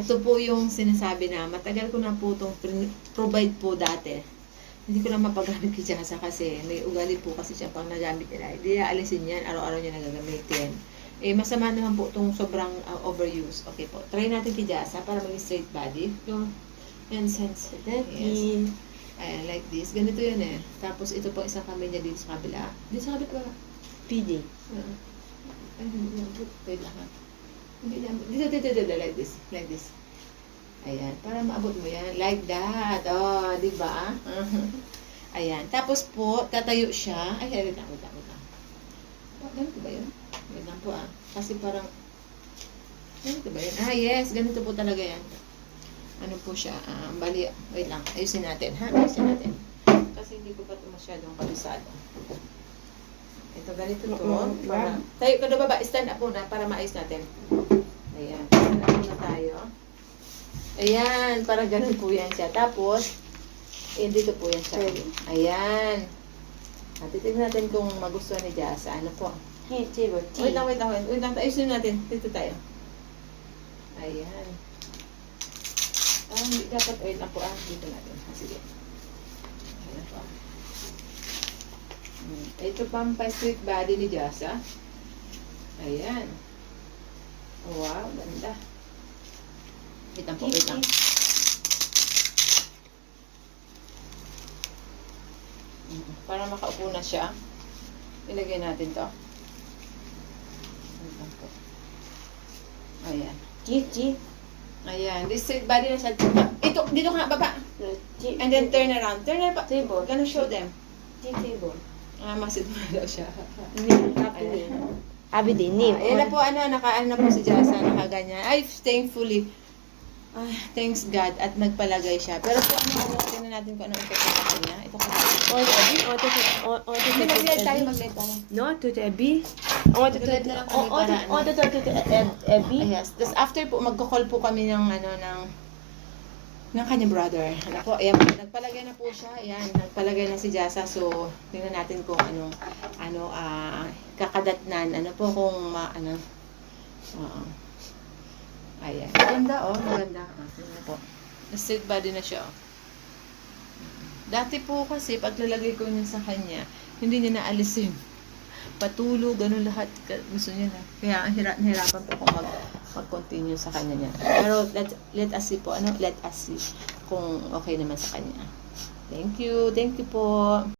ito po yung sinasabi na matagal ko na po itong provide po dati. Hindi ko na mapagamit kay Jasa kasi may ugali po kasi siya pang nagamit nila. Hindi na alisin yan, araw-araw niya nagagamitin. Eh, masama naman po itong sobrang overuse. Okay po, try natin kay Jasa para maging straight body. Yung yan, sensitive. Yes. Ayan, like this. Ganito yun eh. Tapos ito po isang kamay niya dito sa kabila. Dito sa kabila ba? PD. Ay, hindi na. Wait lang ha. Hindi na. Dito, like this. Like this. Ayan, para maabot mo yan. Like that. Oh, di ba? Ayan. Tapos po, tatayo siya. Ay, wait lang. Oh, ganito ba yun? Wait lang po ah. Kasi parang, ganito ba yun? Ah, yes. Ganito po talaga yan. Ano po siya? Bali, wait lang. Ayusin natin, ha? Ayusin natin. Kasi hindi ko pa ito masyadong kabisado. Ito, ganito to. Tayo ka na baba. Stand up muna para maayos natin. Ayan. Stand up muna tayo. Ayan. Para ganun po yan siya. Tapos, dito po yan siya. Ayan. Titignan natin kung magustuhan ni Jasa. Ano po? Hey, table. Wait lang. Ayusin natin. Dito tayo. Ayan. Hindi dapat. Wait lang po. Dito natin. Sige. Ayan po. Ito pang pa-straight body ni Jasa. Ayan. Wow, ganda. Wait lang po. Para makaupo na siya. Ilagay natin to. Wait lang po. Ayan. G. Ayan. This straight body na siya. Ito, dito ka, baba. And then turn around. Turn around. Table. Gonna show them. Table. Masid mo daw siya. Abi din ni. Ayan na po, nakaano na po si Jasa, nakaganyan. Ay, thankfully, thanks God, at nagpalagay siya. Pero po, tingnan natin kung anong effect sa kanya. Ito ka ba? Mag-let tayo. No, to the B. Yes. Tapos after po, magkakall po kami ng kanyang brother. Ano po, ayan, nagpalagay na po siya. Ayan, nagpalagay na si Jasa. So, tingnan natin kung kakadatnan. Ano po kung ayan. Maganda, maganda. Tingnan po. Straight body na siya, Dati po kasi, paglalagay ko niya sa kanya, hindi niya naalisin. Patulog, gano'n lahat. Gusto niya na. Kaya, nahirapan po akong mag-continue sa kanya niya. Pero, let us see po. Let us see kung okay naman sa kanya. Thank you po.